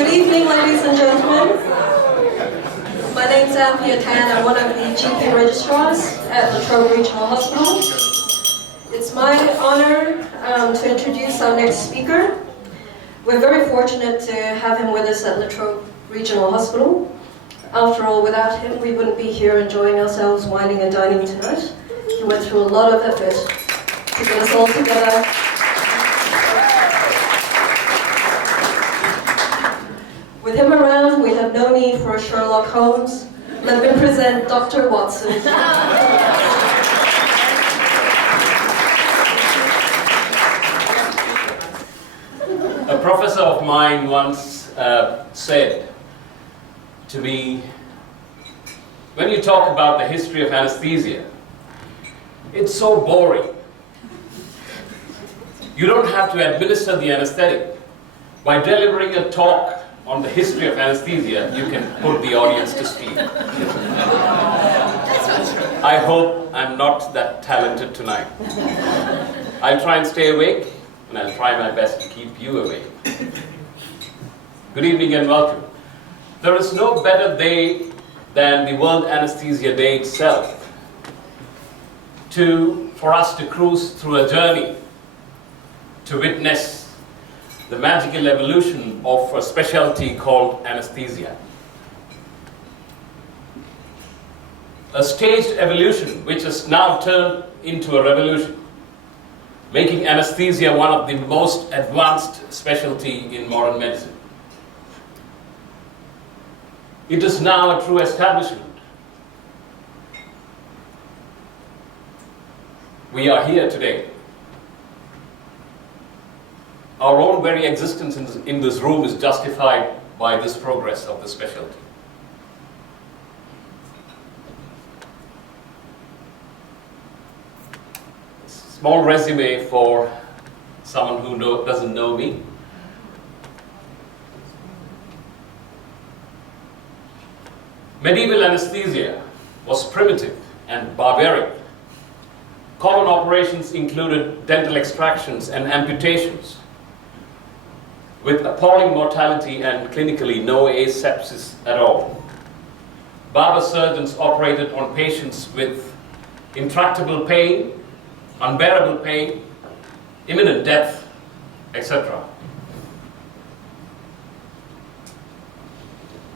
Good evening, ladies and gentlemen. My name is Anthea Tan. I'm one of the GP registrars at Latrobe Regional Hospital. It's my honor to introduce our next speaker. We're very fortunate to have him with us at Latrobe Regional Hospital. After all, without him, we wouldn't be here enjoying ourselves, wining and dining tonight. He went through a lot of effort to get us all together. With him around, we have no need for a Sherlock Holmes. Let me present Dr. Watson. A professor of mine once said to me, when you talk about the history of anesthesia, it's so boring. You don't have to administer the anesthetic. By delivering a talk on the history of anesthesia, you can put the audience to sleep. I hope I'm not that talented tonight. I'll try and stay awake, and I'll try my best to keep you awake. Good evening and welcome. There is no better day than the World Anesthesia Day itself for us to cruise through a journey to witness the magical evolution of a specialty called anesthesia. A staged evolution which has now turned into a revolution, making anesthesia one of the most advanced specialty in modern medicine. It is now a true establishment. We are here today. Our own very existence in this room is justified by this progress of the specialty. Small resume for someone who doesn't know me. Medieval anesthesia was primitive and barbaric. Common operations included dental extractions and amputations, with appalling mortality and clinically no asepsis at all. Barber surgeons operated on patients with intractable pain, unbearable pain, imminent death, etc.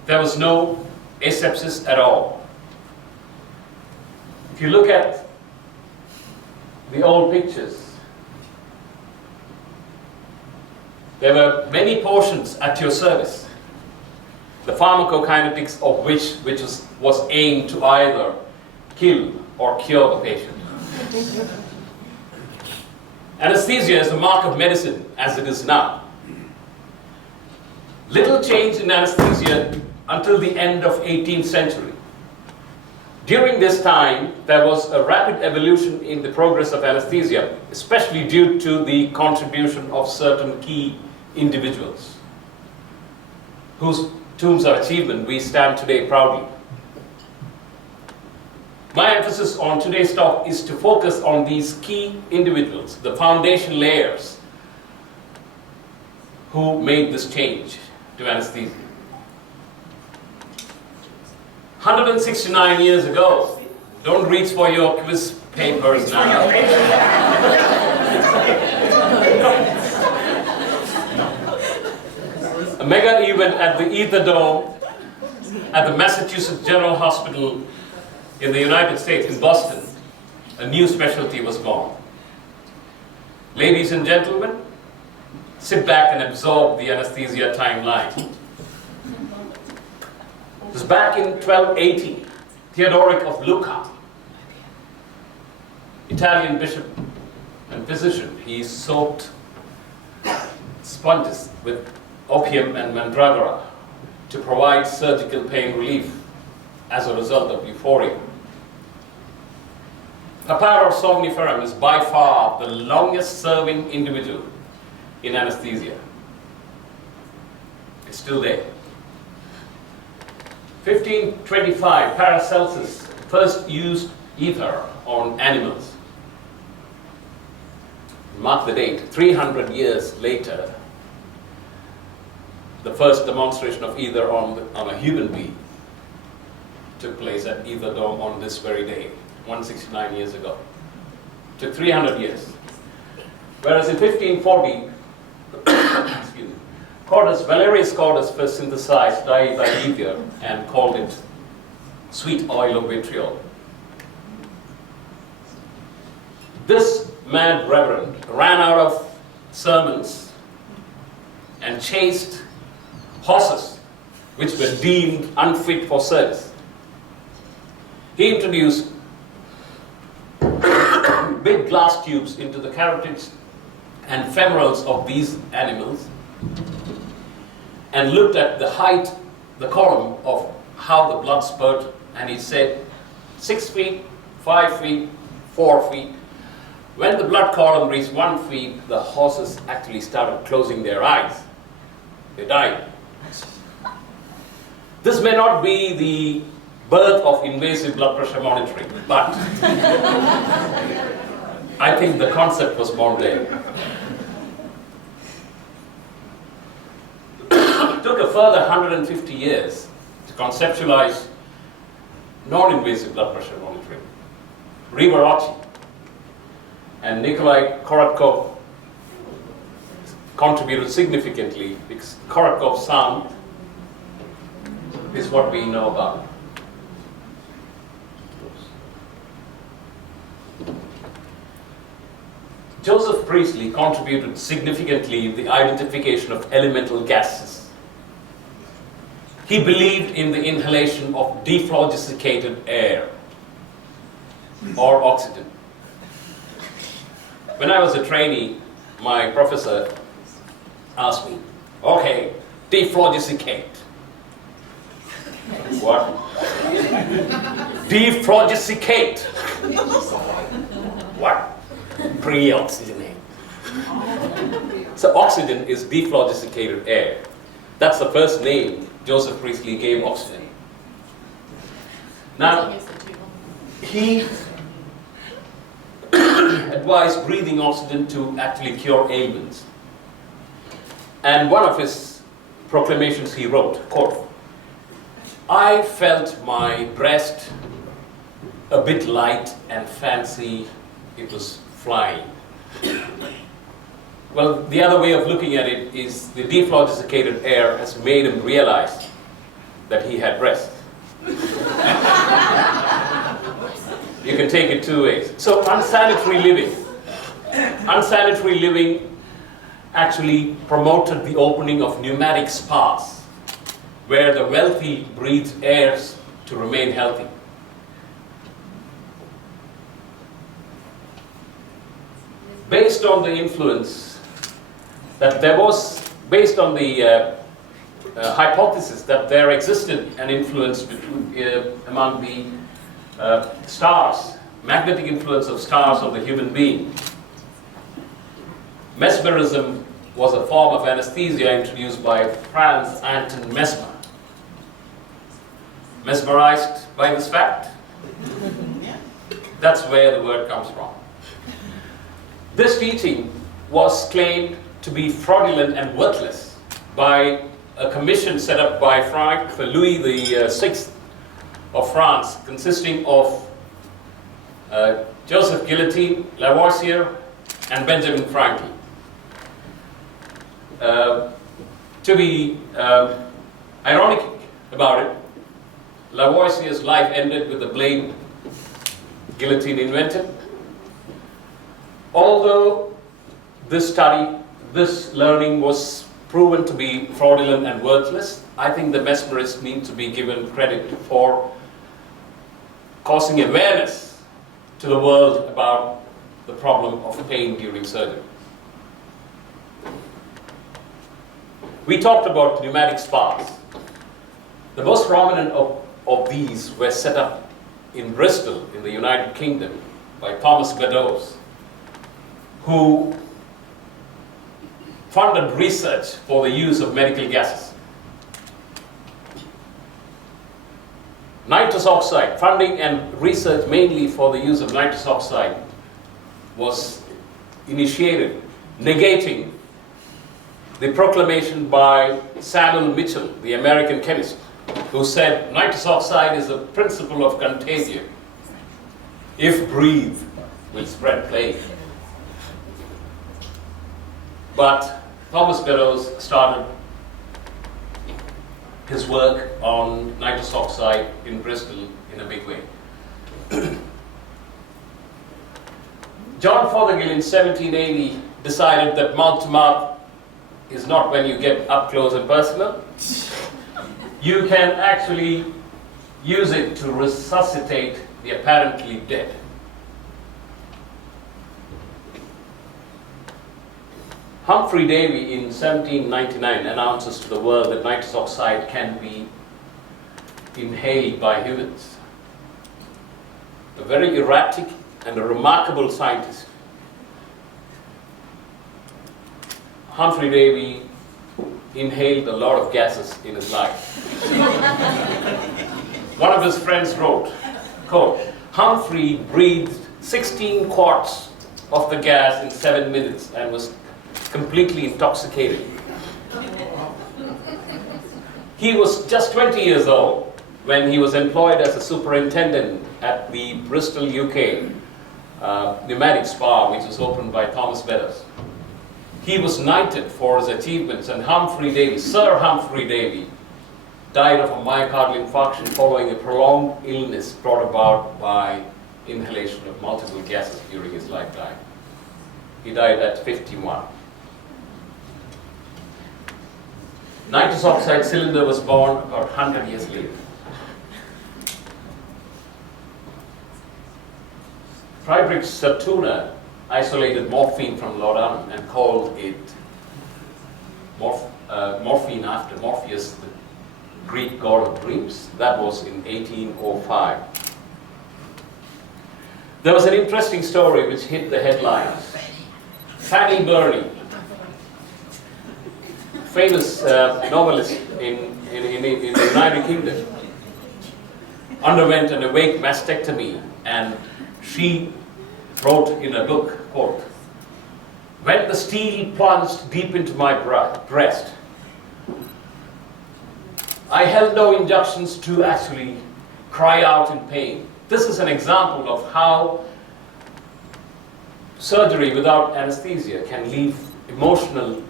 There was no asepsis at all. If you look at the old pictures, there were many portions at your service, the pharmacokinetics of which was aimed to either kill or cure the patient. Anesthesia is a mark of medicine as it is now. Little change in anesthesia until the end of 18th century. During this time, there was a rapid evolution in the progress of anesthesia, especially due to the contribution of certain key individuals, whose tombs of achievement we stand today proudly. My emphasis on today's talk is to focus on these key individuals, the foundation layers, who made this change to anesthesia. 169 years ago, don't reach for your quiz papers now. A mega event at the Ether Dome at the Massachusetts General Hospital in the United States, in Boston, a new specialty was born. Ladies and gentlemen, sit back and absorb the anesthesia timeline. It was back in 1280, Theodoric of Lucca, Italian bishop and physician, he soaked sponges with opium and mandragora to provide surgical pain relief as a result of euphoria. Papyrus somniferum is by far the longest serving individual in anesthesia. It's still there. 1525, Paracelsus first used ether on animals. Mark the date, 300 years later, the first demonstration of ether on a human being took place at Ether Dome on this very day, 169 years ago. It took 300 years. Whereas in 1540, excuse me, Valerius Cordus first synthesized ether and called it sweet oil of vitriol. This mad reverend ran out of sermons and chased horses which were deemed unfit for service. He introduced big glass tubes into the carotids and femorals of these animals and looked at the height, the column of how the blood spurted, and he said 6 feet, 5 feet, 4 feet. When the blood column reached 1 feet, the horses actually started closing their eyes. They died. This may not be the birth of invasive blood pressure monitoring, but I think the concept was born there. It took a further 150 years to conceptualize non-invasive blood pressure monitoring. Rivarocci and Nikolai Korotkov contributed significantly because Korotkov's sound is what we know about. Joseph Priestley contributed significantly in the identification of elemental gases. He believed in the inhalation of deflogesicated air or oxygen. When I was a trainee, my professor asked me, okay, deflogesicate. What? Deflogesicate. What? Pre-oxygenate. So oxygen is deflogesicated air. That's the first name Joseph Priestley gave oxygen. Now, he advised breathing oxygen to actually cure ailments. And one of his proclamations he wrote, quote, I felt my breast a bit light and fancy it was flying. Well, the other way of looking at it is the deflogesicated air has made him realize that he had breasts. You can take it two ways. So unsanitary living actually promoted the opening of pneumatic spas, where the wealthy breathed airs to remain healthy. Based on the influence that there was, based on the hypothesis that there existed an influence between, among the stars, magnetic influence of stars on the human being. Mesmerism was a form of anesthesia introduced by Franz Anton Mesmer. Mesmerized by this fact? That's where the word comes from. This teaching was claimed to be fraudulent and worthless by a commission set up by Louis VI of France, consisting of Joseph Guillotine, Lavoisier, and Benjamin Franklin. To be ironic about it, Lavoisier's life ended with the blade Guillotine invented. Although this study, this learning was proven to be fraudulent and worthless, I think the mesmerists need to be given credit for causing awareness to the world about the problem of pain during surgery. We talked about pneumatic spas. The most prominent of these were set up in Bristol, in the United Kingdom, by Thomas Beddoes, who funded research for the use of medical gases. Nitrous oxide, funding and research mainly for the use of nitrous oxide was initiated, negating the proclamation by Samuel Mitchell, the American chemist, who said nitrous oxide is the principle of contagion. If breathed, will spread plague. But Thomas Beddoes started his work on nitrous oxide in Bristol in a big way. John Fothergill in 1780 decided that mouth-to-mouth is not when you get up close and personal. You can actually use it to resuscitate the apparently dead. Humphrey Davy in 1799 announces to the world that nitrous oxide can be inhaled by humans. A very erratic and a remarkable scientist. Humphrey Davy inhaled a lot of gases in his life. One of his friends wrote, quote, Humphrey breathed 16 quarts of the gas in 7 minutes and was completely intoxicated. He was just 20 years old when he was employed as a superintendent at the Bristol, UK pneumatic spa, which was opened by Thomas Beddoes. He was knighted for his achievements, and Humphrey Davy, Sir Humphrey Davy, died of a myocardial infarction following a prolonged illness brought about by inhalation of multiple gases during his lifetime. He died at 51. Nitrous oxide cylinder was born about 100 years later. Friedrich Sertuna isolated morphine from laudanum and called it morphine after Morpheus, the Greek god of dreams. That was in 1805. There was an interesting story which hit the headlines. Fanny Burney, famous novelist in the United Kingdom, underwent an awake mastectomy, and she wrote in a book, quote, when the steel plunged deep into my breast, I held no injunctions to actually cry out in pain. This is an example of how surgery without anesthesia can leave emotional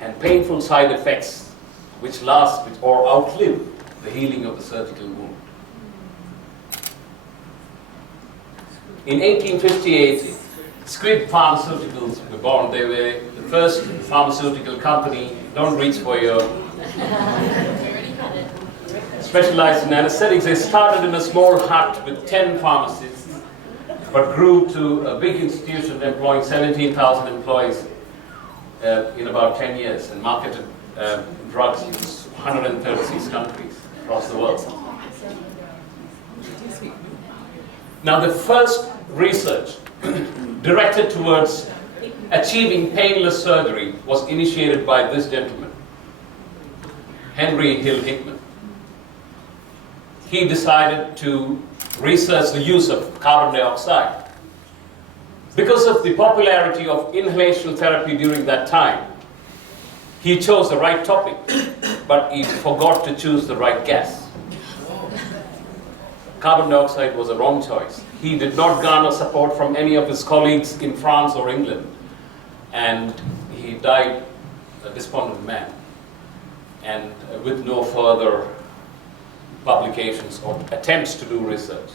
and painful side effects which last or outlive the healing of the surgical wound. In 1858, Squibb Pharmaceuticals were born. They were the first pharmaceutical company, don't reach for your, specialized in anesthetics. They started in a small hut with 10 pharmacists, but grew to a big institution employing 17,000 employees in about 10 years, and marketed drugs in 136 countries across the world. Now, the first research directed towards achieving painless surgery was initiated by this gentleman, Henry Hill Hickman. He decided to research the use of carbon dioxide. Because of the popularity of inhalation therapy during that time, he chose the right topic, but he forgot to choose the right gas. Carbon dioxide was a wrong choice. He did not garner support from any of his colleagues in France or England, and he died a despondent man, and with no further publications or attempts to do research.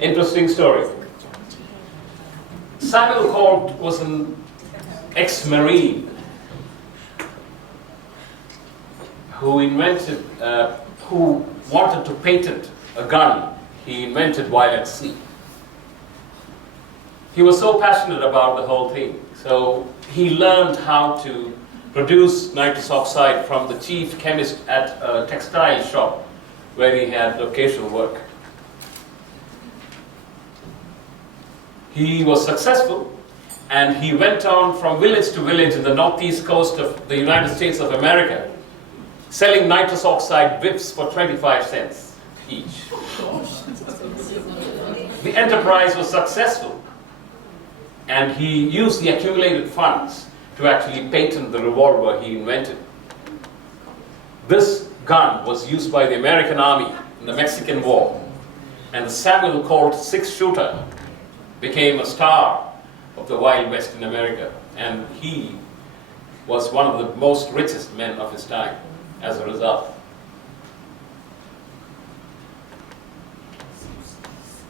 Interesting story. Samuel Colt was an ex-Marine who wanted to patent a gun he invented while at sea. He was so passionate about the whole thing, so he learned how to produce nitrous oxide from the chief chemist at a textile shop where he had occasional work. He was successful, and he went on from village to village in the northeast coast of the United States of America, selling nitrous oxide whips for 25 cents each. The enterprise was successful, and he used the accumulated funds to actually patent the revolver he invented. This gun was used by the American Army in the Mexican War, and the Samuel Colt six-shooter became a star of the Wild West in America, and he was one of the most richest men of his time as a result.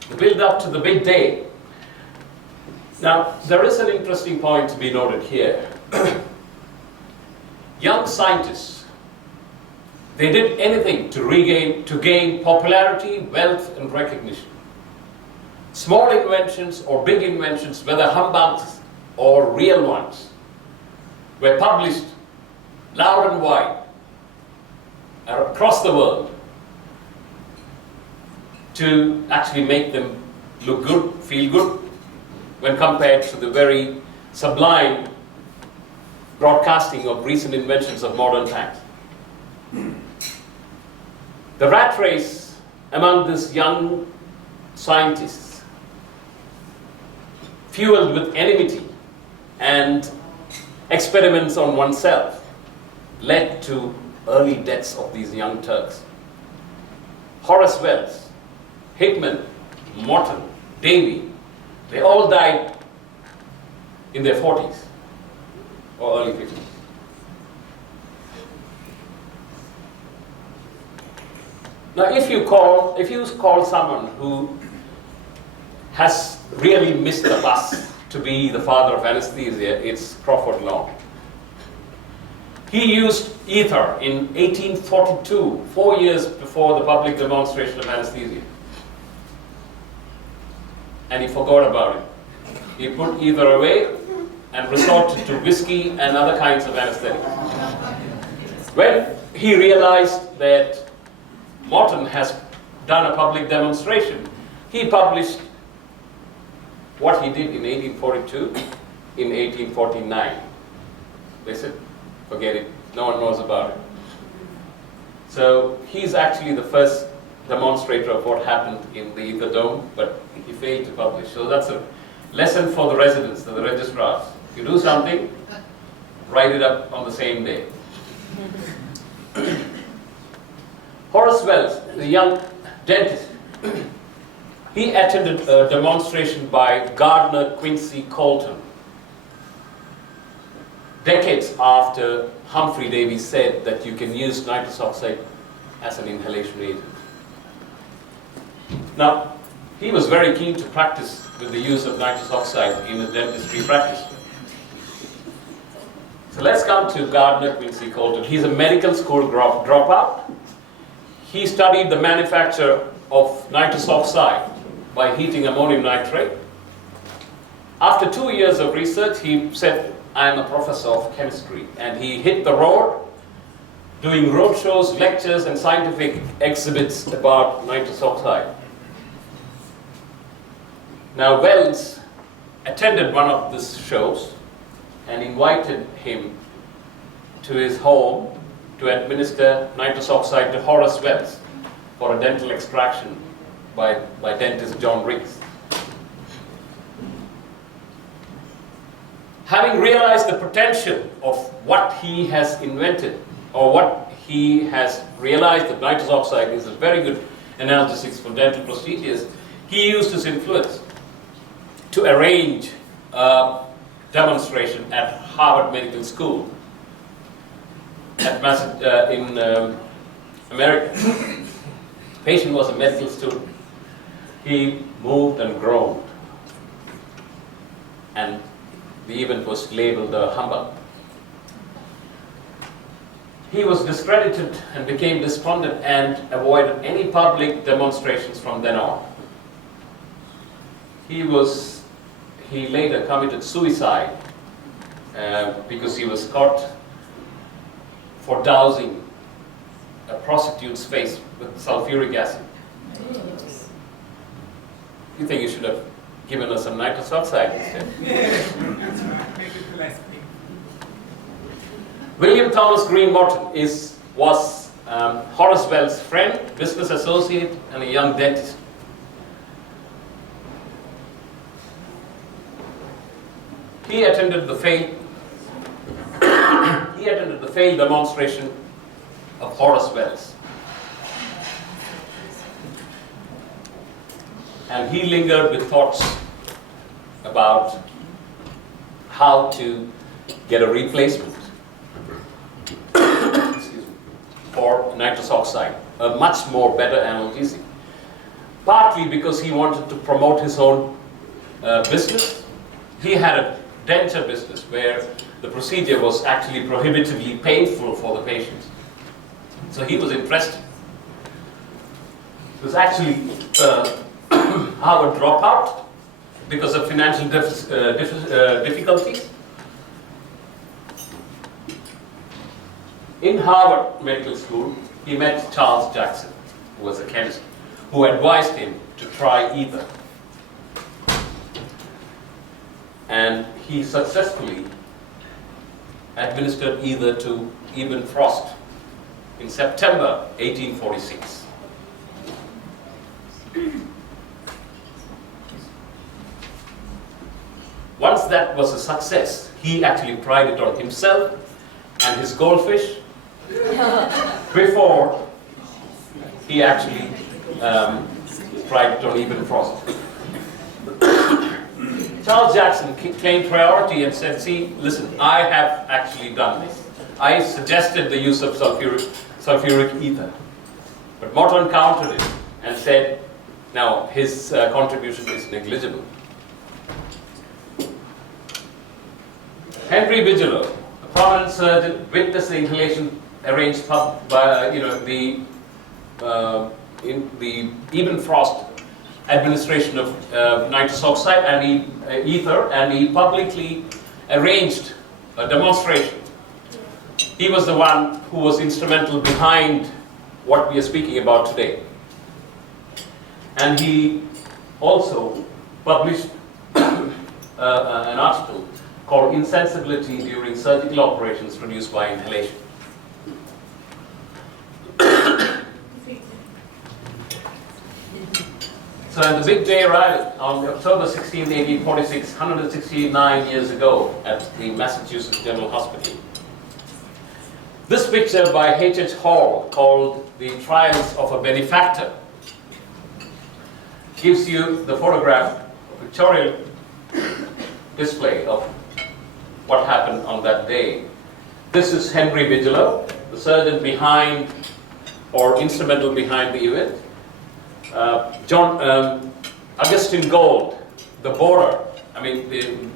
The build up to the big day. Now, there is an interesting point to be noted here. Young scientists, they did anything to gain popularity, wealth, and recognition. Small inventions or big inventions, whether humbugs or real ones, were published loud and wide across the world to actually make them look good, feel good, when compared to the very sublime broadcasting of recent inventions of modern times. The rat race among these young scientists, fueled with enmity and experiments on oneself, led to early deaths of these young Turks. Horace Wells, Hickman, Morton, Davy, they all died in their 40s or early 50s. Now, if you call someone who has really missed the bus to be the father of anesthesia, it's Crawford Long. He used ether in 1842, 4 years before the public demonstration of anesthesia. And he forgot about it. He put ether away and resorted to whiskey and other kinds of anesthetics. When he realized that Morton has done a public demonstration, he published what he did in 1842 in 1849. They said, forget it, no one knows about it. So he's actually the first demonstrator of what happened in the ether dome, but he failed to publish. So that's a lesson for the residents, the registrars. If you do something, write it up on the same day. Horace Wells, the young dentist, he attended a demonstration by Gardner Quincy Colton, decades after Humphrey Davy said that you can use nitrous oxide as an inhalation agent. Now, he was very keen to practice with the use of nitrous oxide in a dentistry practice. So let's come to Gardner Quincy Colton. He's a medical school dropout. He studied the manufacture of nitrous oxide by heating ammonium nitrate. After 2 years of research, he said, I am a professor of chemistry. And he hit the road, doing road shows, lectures, and scientific exhibits about nitrous oxide. Now, Wells attended one of these shows and invited him to his home to administer nitrous oxide to Horace Wells for a dental extraction by dentist John Riggs. Having realized the potential of what he has invented, or what he has realized that nitrous oxide is a very good analgesic for dental procedures, he used his influence to arrange a demonstration at Harvard Medical School in America. The patient was a medical student. He moved and groaned, and the event was labeled a humbug. He was discredited and became despondent and avoided any public demonstrations from then on. He later committed suicide because he was caught for dousing a prostitute's face with sulfuric acid. You think you should have given us some nitrous oxide instead? William Thomas Green Morton was Horace Wells' friend, business associate, and a young dentist. He attended the failed he attended the failed demonstration of Horace Wells. And he lingered with thoughts about how to get a replacement for nitrous oxide, a much more better analgesic. Partly because he wanted to promote his own business. He had a denture business where the procedure was actually prohibitively painful for the patients. So he was interested. It was actually Harvard dropout because of financial difficulties. In Harvard Medical School, he met Charles Jackson, who was a chemist, who advised him to try ether. And he successfully administered ether to Eben Frost in September 1846. Once that was a success, he actually tried it on himself and his goldfish before he actually tried it on Eben Frost. Charles Jackson claimed priority and said, see, listen, I have actually done this. I suggested the use of sulfuric ether. But Morton countered it and said, now, his contribution is negligible. Henry Bigelow, a prominent surgeon, witnessed the inhalation arranged by in the Eben Frost administration of nitrous oxide and ether, and he publicly arranged a demonstration. He was the one who was instrumental behind what we are speaking about today. And he also published an article called Insensibility During Surgical Operations Produced by Inhalation. So when the big day arrived on October 16, 1846, 169 years ago at the Massachusetts General Hospital. This picture by H.H. Hall, called The Trials of a Benefactor, gives you the photograph, pictorial display of what happened on that day. This is Henry Bigelow, the surgeon behind or instrumental behind the event. Augustine Gould, the boarder. I mean,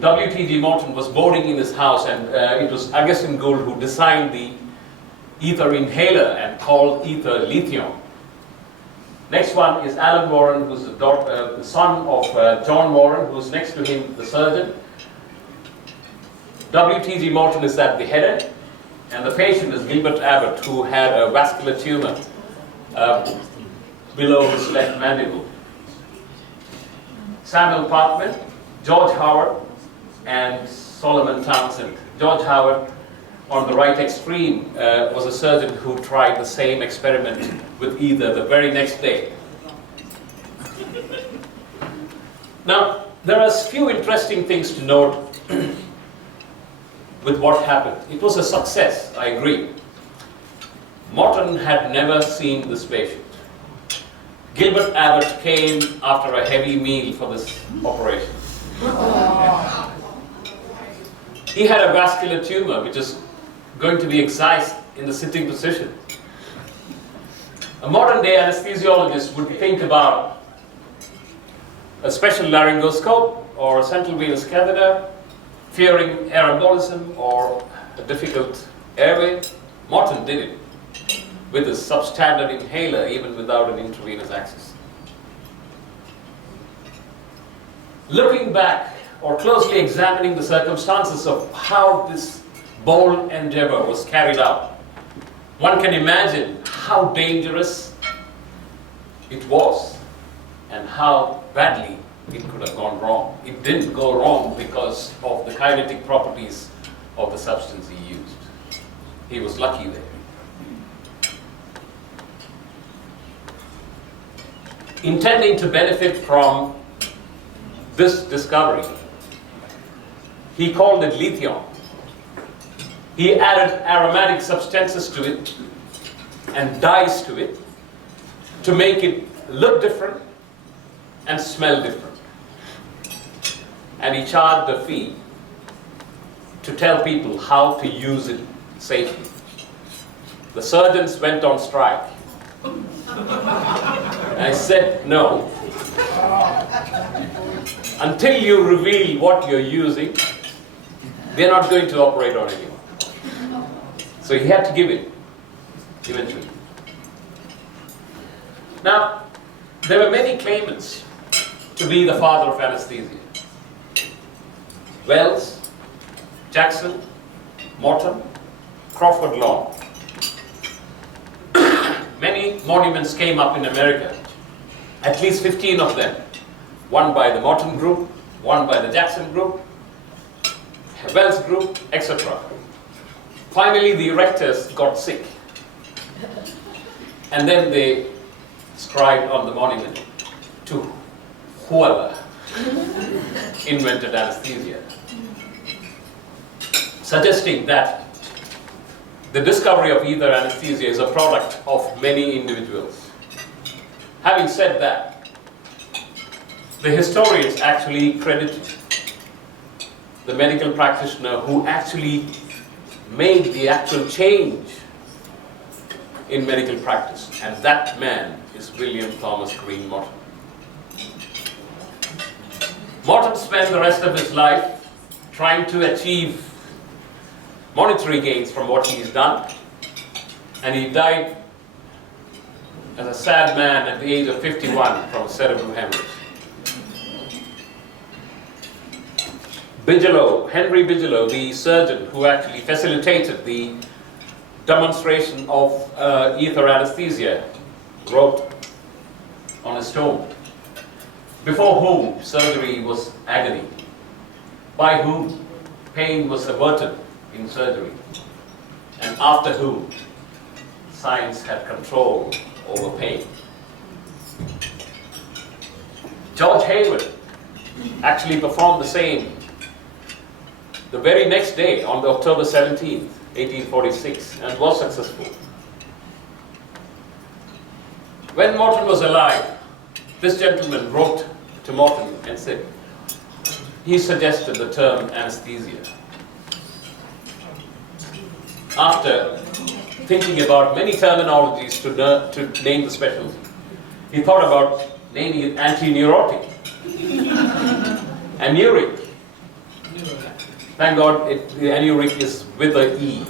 W.T.G. Morton was boarding in his house, and it was Augustine Gould who designed the ether inhaler and called ether lithium. Next one is Alan Warren, who's the son of John Warren, who's next to him, the surgeon. W.T.G. Morton is at the head end, and the patient is Gilbert Abbott, who had a vascular tumor below his left mandible. Samuel Parkman, George Howard, and Solomon Townsend. George Howard, on the right extreme, was a surgeon who tried the same experiment with ether the very next day. Now, there are a few interesting things to note with what happened. It was a success, I agree. Morton had never seen this patient. Gilbert Abbott came after a heavy meal for this operation. He had a vascular tumor which is going to be excised in the sitting position. A modern day anesthesiologist would think about a special laryngoscope or a central venous catheter, fearing air embolism or a difficult airway. Morton did it with a substandard inhaler, even without an intravenous access. Looking back or closely examining the circumstances of how this bold endeavor was carried out, one can imagine how dangerous it was and how badly it could have gone wrong. It didn't go wrong because of the kinetic properties of the substance he used. He was lucky there. Intending to benefit from this discovery, He called it lithium. He added aromatic substances to it and dyes to it to make it look different and smell different. And he charged a fee to tell people how to use it safely. The surgeons went on strike. I said, no. Until you reveal what you're using, they're not going to operate on anyone. So he had to give it eventually. Now, there were many claimants to be the father of anesthesia. Wells, Jackson, Morton, Crawford Long. Many monuments came up in America, at least 15 of them. One by the Morton group, one by the Jackson group, Wells group, etc. Finally, the erectors got sick. And then they scribed on the monument to whoever invented anesthesia, suggesting that the discovery of either anesthesia is a product of many individuals. Having said that, the historians actually credit the medical practitioner who actually made the actual change in medical practice, and that man is William Thomas Green Morton. Morton spent the rest of his life trying to achieve monetary gains from what he's done, and he died as a sad man at the age of 51 from a cerebral hemorrhage. Bigelow, Henry Bigelow, the surgeon who actually facilitated the demonstration of ether anesthesia, wrote on his tomb, before whom surgery was agony, by whom pain was averted in surgery, and after whom science had control over pain. George Hayward actually performed the same the very next day on the October 17th, 1846, and was successful. When Morton was alive, this gentleman wrote to Morton and said, he suggested the term anesthesia. After thinking about many terminologies to name the specialty, he thought about naming it anti-neurotic, anuric. Thank God the anuric is with an E.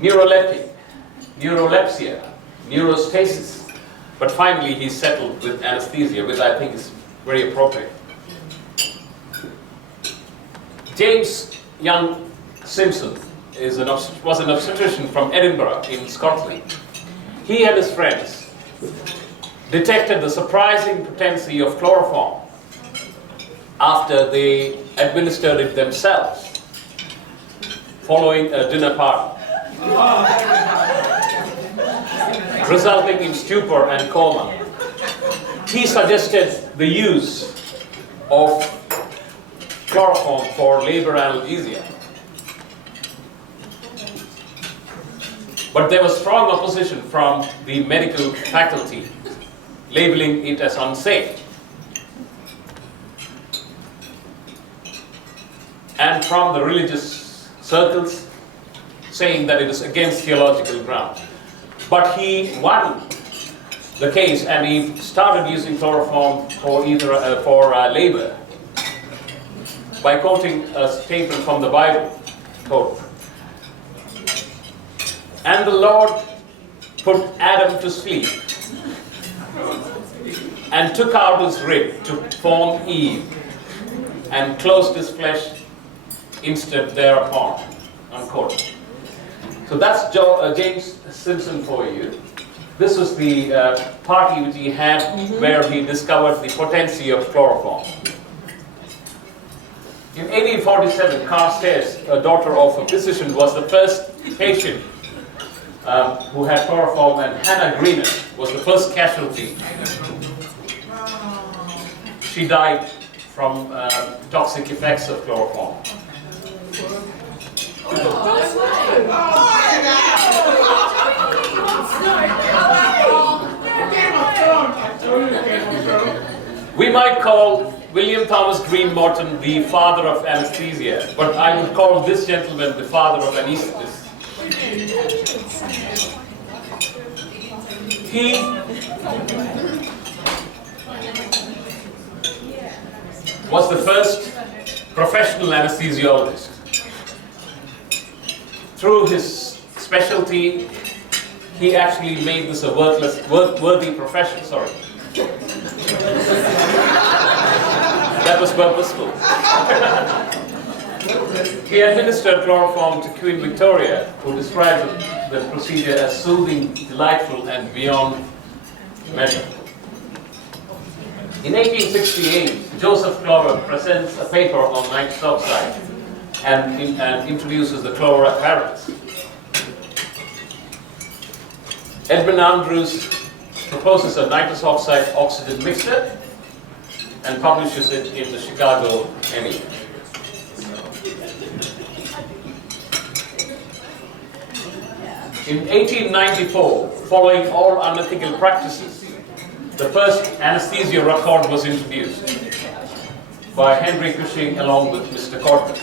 Neuroleptic, neurolepsia, neurostasis. But finally he settled with anesthesia, which I think is very appropriate. James Young Simpson was an obstetrician from Edinburgh in Scotland. He and his friends detected the surprising potency of chloroform after they administered it themselves following a dinner party, resulting in stupor and coma. He suggested the use of chloroform for labor analgesia. But there was strong opposition from the medical faculty, labeling it as unsafe. And from the religious circles, saying that it is against theological grounds. But he won the case, and he started using chloroform for labor by quoting a statement from the Bible. Quote, "And the Lord put Adam to sleep and took out his rib to form Eve and closed his flesh instead thereupon." Unquote. So that's James Simpson for you. This was the party which he had where he discovered the potency of chloroform. In 1847, Carstairs, a daughter of a physician, was the first patient who had chloroform, and Hannah Greener was the first casualty. She died from toxic effects of chloroform. We might call William Thomas Green Morton the father of anesthesia, but I would call this gentleman the father of anaesthetists. He was the first professional anesthesiologist. Through his specialty, he actually made this a worthy profession. Sorry. That was purposeful. He administered chloroform to Queen Victoria, who described the procedure as soothing, delightful, and beyond measure. In 1868, Joseph Chloroform presents a paper on nitrous oxide and introduces the chloro apparatus. Edmund Andrews proposes a nitrous oxide oxygen mixture and publishes it in the Chicago ME. In 1894, following all unethical practices, the first anesthesia record was introduced by Henry Cushing along with Mr. Corton.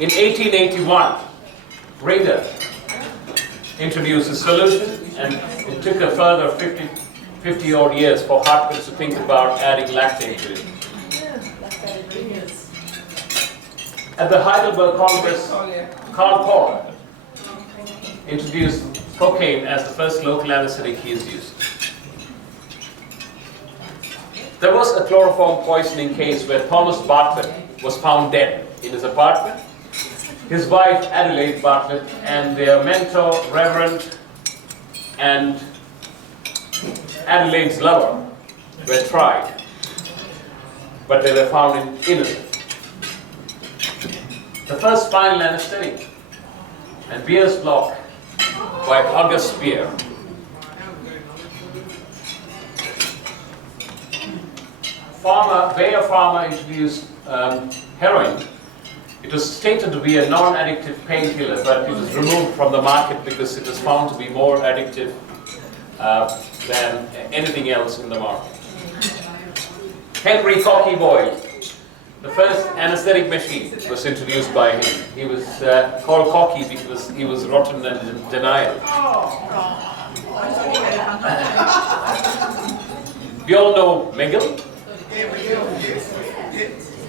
In 1881, Rader introduced a solution, and it took a further 50 odd years for Hartman to think about adding lactate to it. At the Heidelberg Congress, Karl Koch introduced cocaine as the first local anesthetic he has used. There was a chloroform poisoning case where Thomas Bartlett was found dead in his apartment. His wife, Adelaide Bartlett, and their mentor, Reverend, and Adelaide's lover were tried, but they were found innocent. The first spinal anesthetic and Beer's block by August Beer. Bayer Pharma introduced heroin. It was stated to be a non-addictive painkiller, but it was removed from the market because it was found to be more addictive than anything else in the market. Henry Cocky Boyle, the first anesthetic machine, was introduced by him. He was called Cocky because he was rotten and in denial. We all know Miguel,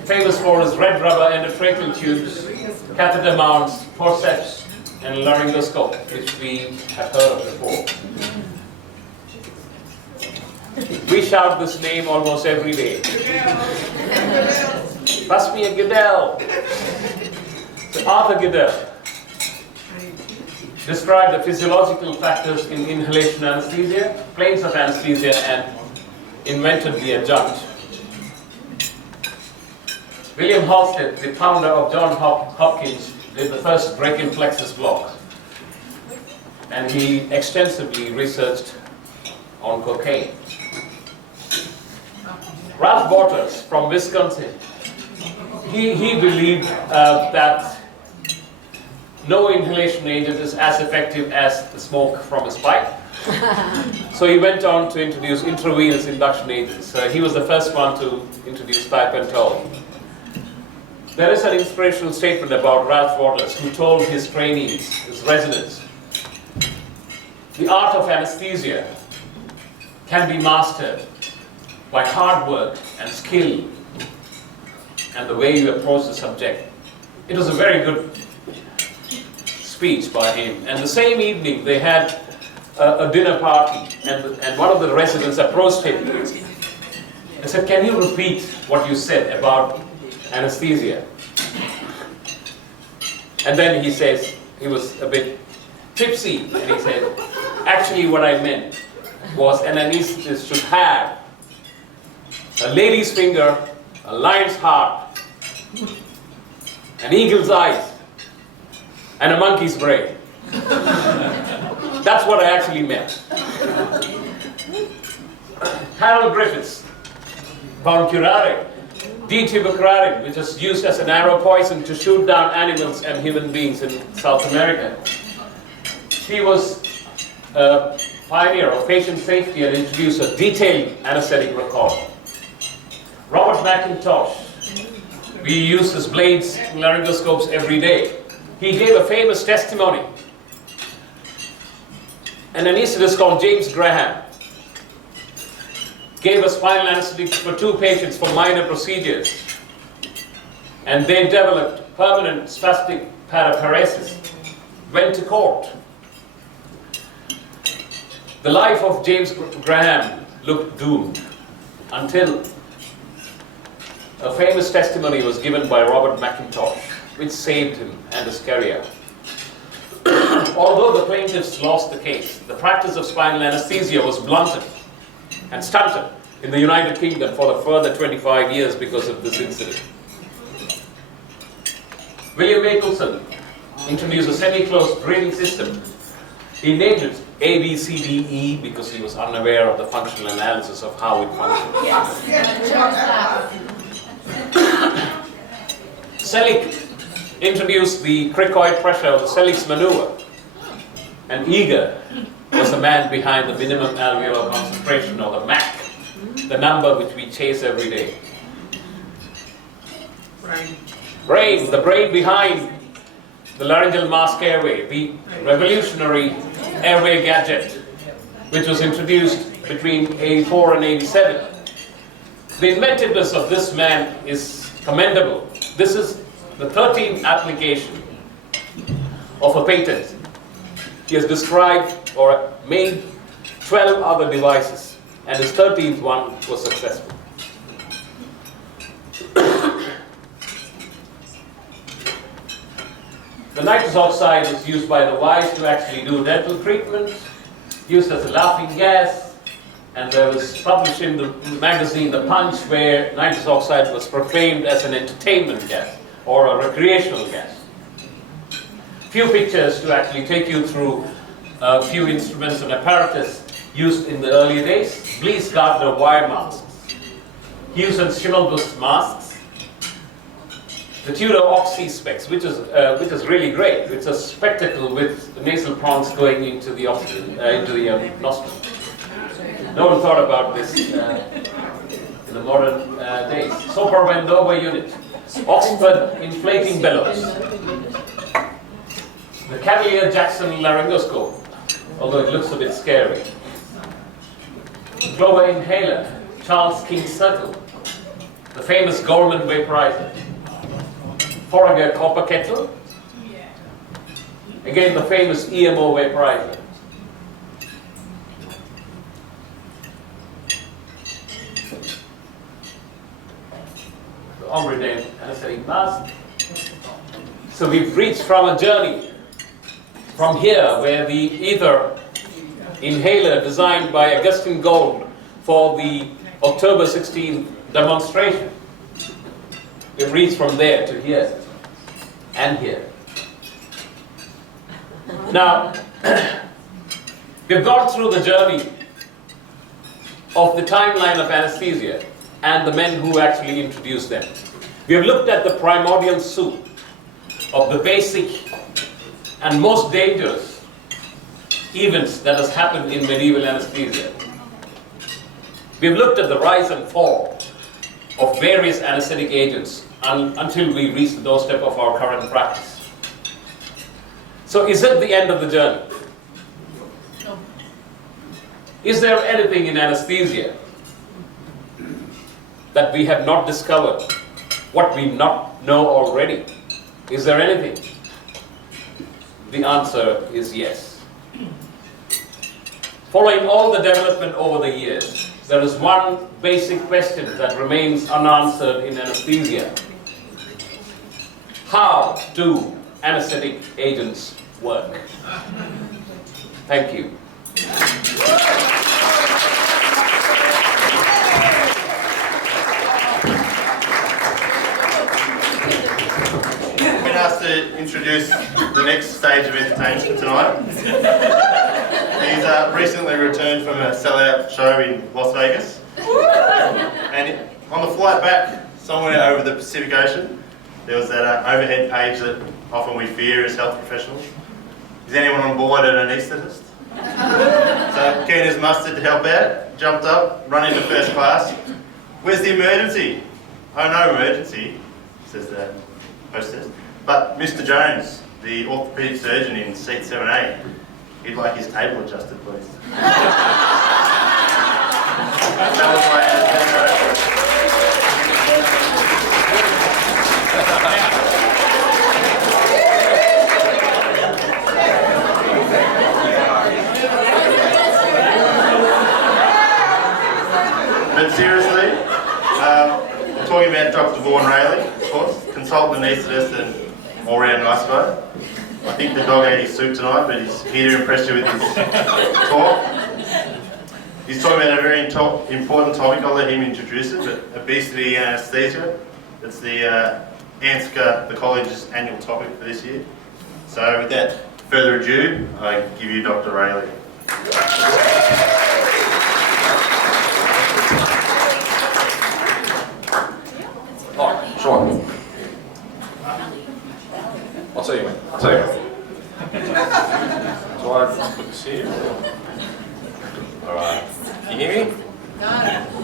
famous for his red rubber endotracheal tubes, catheter mounts, forceps, and laryngoscope, which we have heard of before. We shout this name almost every day. Pass me a Goodell. So Arthur Goodell described the physiological factors in inhalation anesthesia, planes of anesthesia, and invented the adjunct. William Halstead, the founder of Johns Hopkins, did the first brachial plexus block, and he extensively researched on cocaine. Ralph Waters from Wisconsin, he believed that no inhalation agent is as effective as the smoke from his pipe. So he went on to introduce intravenous induction agents. He was the first one to introduce thiopental. There is an inspirational statement about Ralph Waters, who told his trainees, his residents, the art of anesthesia can be mastered by hard work and skill and the way you approach the subject. It was a very good speech by him. And the same evening they had a dinner party, and one of the residents approached him and said, "Can you repeat what you said about anesthesia?" And then he says, he was a bit tipsy, and he said, "Actually what I meant was an anesthetist should have a lady's finger, a lion's heart, an eagle's eyes, and a monkey's brain." That's what I actually meant. Harold Griffiths, Boncurare, D-tuberculare, which is used as an arrow poison to shoot down animals and human beings in South America. He was a pioneer of patient safety and introduced a detailed anesthetic record. Robert McIntosh, we use his blades and laryngoscopes every day. He gave a famous testimony. An anesthetist called James Graham gave a spinal anesthetic for 2 patients for minor procedures, and they developed permanent spastic paraparesis, went to court. The life of James Graham looked doomed until a famous testimony was given by Robert McIntosh, which saved him and his career. Although the plaintiffs lost the case, the practice of spinal anesthesia was blunted and stunted in the United Kingdom for a further 25 years because of this incident. William Mapleson introduced a semi-closed breathing system. He named it ABCDE because he was unaware of the functional analysis of how it functioned. Selig introduced the cricoid pressure of the Selig's maneuver, and Eager was the man behind the minimum alveolar concentration, or the MAC, the number which we chase every day. Brain, the brain behind the laryngeal mask airway, the revolutionary airway gadget, which was introduced between 84 and 87. The inventiveness of this man is commendable. This is the 13th application of a patent. He has described or made 12 other devices, and his 13th one was successful. The nitrous oxide is used by the wise to actually do dental treatment, used as a laughing gas, and there was published in the magazine The Punch where nitrous oxide was proclaimed as an entertainment gas or a recreational gas. Few pictures to actually take you through a few instruments and apparatus used in the early days. Blease Gardner wire masks, Hughes and Schimmelbusch masks, the Tudor Oxy specs, which is really great. It's a spectacle with the nasal prongs going into the oxygen, into the nostril. No one thought about this in the modern days. Soper Wendover unit, Oxford inflating bellows, the Cavalier-Jackson laryngoscope, although it looks a bit scary. Clover inhaler, Charles King Circle, the famous Gorman vaporizer. Forager copper kettle, again the famous EMO vaporizer. The Ombre anesthetic mask. So we've reached from a journey from here where the ether inhaler designed by Augustine Gold for the October 16th demonstration. We've reached from there to here and here. Now, we've gone through the journey of the timeline of anesthesia and the men who actually introduced them. We have looked at the primordial soup of the basic and most dangerous events that has happened in medieval anesthesia. We've looked at the rise and fall of various anesthetic agents until we reach the doorstep of our current practice. So is it the end of the journey? No. Is there anything in anesthesia that we have not discovered, what we not know already? Is there anything? The answer is yes. Following all the development over the years, there is one basic question that remains unanswered in anesthesia. How do anesthetic agents work? Thank you. I've been asked to introduce the next stage of entertainment for tonight. He's recently returned from a sellout show in Las Vegas, and On the flight back, somewhere over the Pacific Ocean, there was that overhead page that often we fear as health professionals. Is anyone on board an anaesthetist? So keen as mustard to help out, jumped up, run into first class. Where's the emergency? Oh, no emergency, says the hostess. But Mr. Jones, the orthopaedic surgeon in seat 7A, he'd like his table adjusted, please. That was my But seriously, we're talking about Dr. Vaughan Raleigh, of course, consultant anaesthetist and all-round nice guy. I think the dog ate his soup tonight, but he's here to impress you with his talk. He's talking about a very important topic. I'll let him introduce it, but obesity and anaesthesia. It's the ANSCA, the college's annual topic for this year. So without further ado, I give you Dr. Raleigh. Oh, sure. I'll tell you, mate. I'll tell you. So I put this here. Alright. Can you hear me?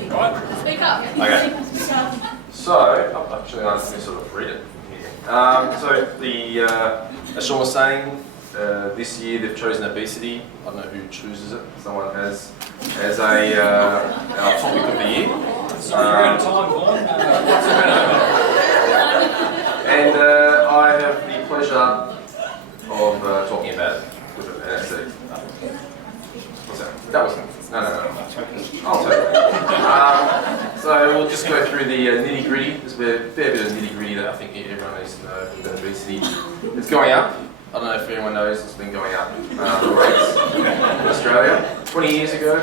Right. Speak up. Okay. So, actually, let me sort of read it here. So, as Sean was saying, this year they've chosen obesity. I don't know who chooses it. Someone has as a topic of the year. And I have the pleasure of talking about it with an anaesthetic. What's that? That was no. I'll tell you. So we'll just go through the nitty-gritty. There's a fair bit of nitty-gritty that I think everyone needs to know about obesity. It's going up. I don't know if anyone knows it's been going up the rates in Australia. 20 years ago,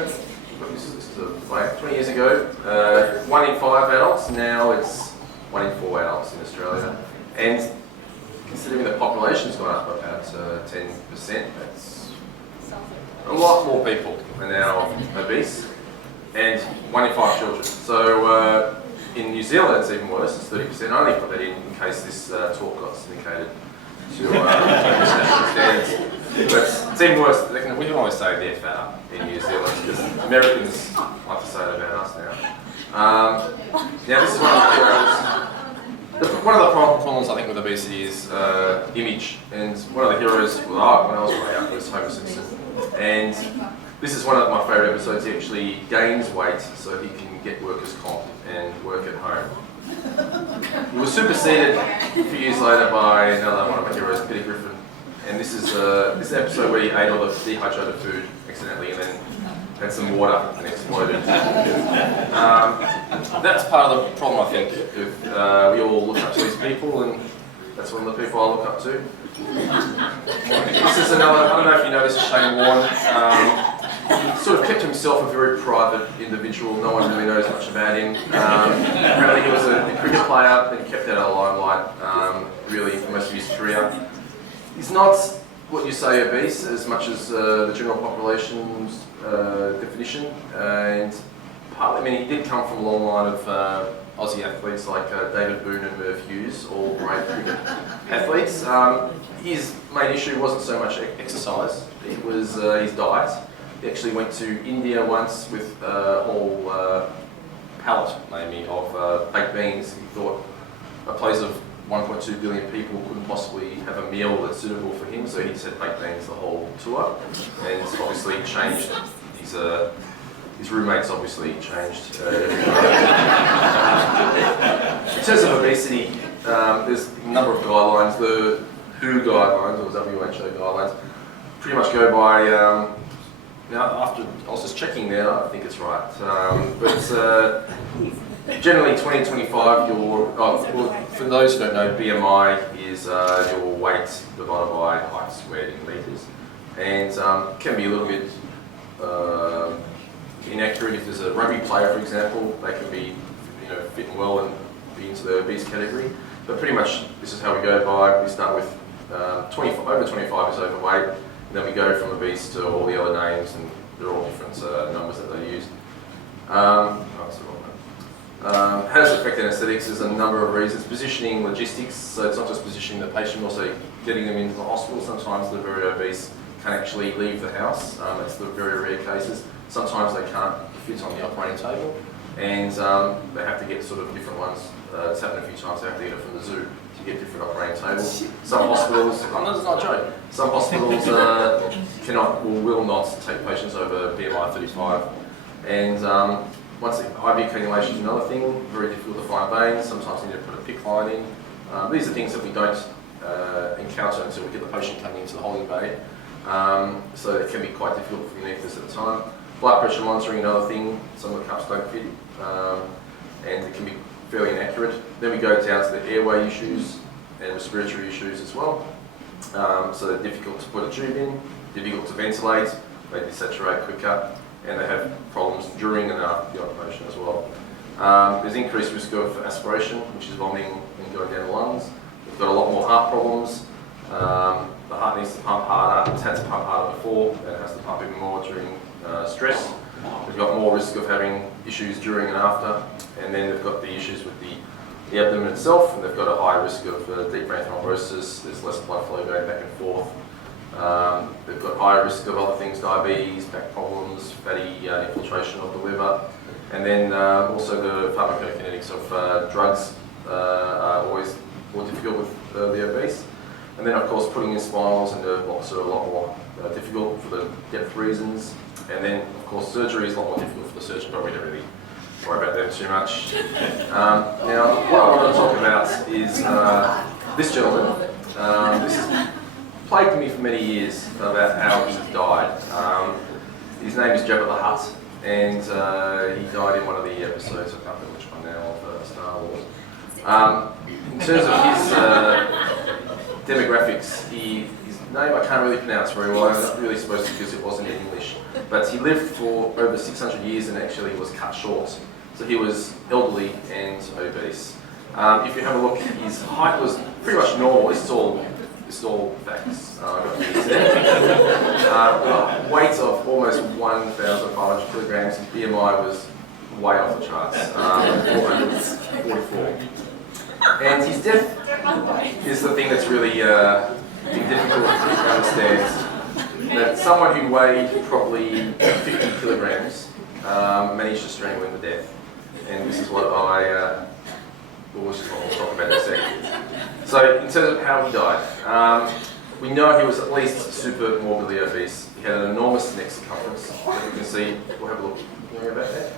this is a flag. 20 years ago, 1 in 5 adults. Now it's 1 in 4 adults in Australia. And considering the population's gone up about 10%, that's a lot more people are now obese, and 1 in 5 children. So in New Zealand it's even worse, it's 30%. I only put that in case this talk got syndicated to international standards. But it's even worse, we can always say they're fatter in New Zealand, because Americans like to say that about us now. Now this is one of the problems I think with obesity is image, and one of the heroes when I was growing up was Homer Simpson, and this is one of my favourite episodes. He actually gains weight so he can get workers' comp and work at home. He was superseded a few years later by another one of my heroes, Peter Griffin, and this is this episode where he ate all the dehydrated food accidentally and then had some water and exploded. That's part of the problem, I think. We all look up to these people, and that's one of the people I look up to. This is another, I don't know if you know this, is Shane Warne. He sort of kept himself a very private individual. No one really knows much about him. Apparently he was a cricket player and kept out of the limelight really for most of his career. He's not what you say obese as much as the general population's definition, and partly, I mean, he did come from a long line of Aussie athletes like David Boone and Merv Hughes, all great cricket athletes. His main issue wasn't so much exercise, it was his diet. He actually went to India once with a whole pallet, maybe, of baked beans. He thought a place of 1.2 billion people couldn't possibly have a meal that's suitable for him, so he just had baked beans the whole tour, and obviously changed his roommates obviously changed. In terms of obesity, there's a number of guidelines. The WHO guidelines, or WHO guidelines, pretty much go by, now after I was just checking there, I think it's right. But generally 2025, for those who don't know, BMI is your weight divided by height squared in metres. And can be a little bit inaccurate. If there's a rugby player, for example, they can be fit and well and be into the obese category. But pretty much this is how we go by. We start with over 25 is overweight, and then we go from obese to all the other names, and they're all different numbers that they use. How does it affect anaesthetics? There's a number of reasons. Positioning, logistics, so it's not just positioning the patient, also getting them into the hospital. Sometimes the very obese can actually leave the house. It's the very rare cases. Sometimes they can't fit on the operating table, and they have to get sort of different ones. It's happened a few times, they have to get it from the zoo to get different operating tables. Some hospitals, that's not a joke, some hospitals cannot or will not take patients over BMI 35. And once the IV cannulation is another thing, very difficult to find veins, sometimes you need to put a PICC line in. These are things that we don't encounter until we get the patient coming into the holding bay. So it can be quite difficult for the anaesthetist at the time. Blood pressure monitoring, another thing, some of the cuffs don't fit, and it can be fairly inaccurate. Then we go down to the airway issues and respiratory issues as well. So they're difficult to put a tube in, difficult to ventilate, they desaturate quicker, and they have problems during and after the operation as well. There's increased risk of aspiration, which is vomiting and going down the lungs. We've got a lot more heart problems. The heart needs to pump harder, it's had to pump harder before, and it has to pump even more during stress. We've got more risk of having issues during and after, and then they've got the issues with the abdomen itself, and they've got a high risk of deep brain thrombosis. There's less blood flow going back and forth. They've got higher risk of other things, diabetes, back problems, fatty infiltration of the liver, and then also the pharmacokinetics of drugs are always more difficult with the obese. And then of course putting in spinals and nerve blocks are a lot more difficult for the depth reasons. And then of course surgery is a lot more difficult for the surgeon, but we don't really worry about them too much. Now what I want to talk about is this gentleman. This has plagued me for many years about how he died. His name is Jabba the Hutt, and he died in one of the episodes, I can't remember which one now, of Star Wars. In terms of his demographics, his name I can't really pronounce very well, I'm not really supposed to because it wasn't in English, but he lived for over 600 years and actually was cut short. So he was elderly and obese. If you have a look, his height was pretty much normal. This is all facts. I got these there. Weight of almost 1,500 kilograms. His BMI was way off the charts, 444. And his death is the thing that's really difficult to understand. That someone who weighed probably 50 kilograms managed to strangle him to death. And this is what we'll talk about in a second. So, in terms of how he died, we know he was at least super morbidly obese. He had an enormous neck circumference. As you can see, we'll have a look about that.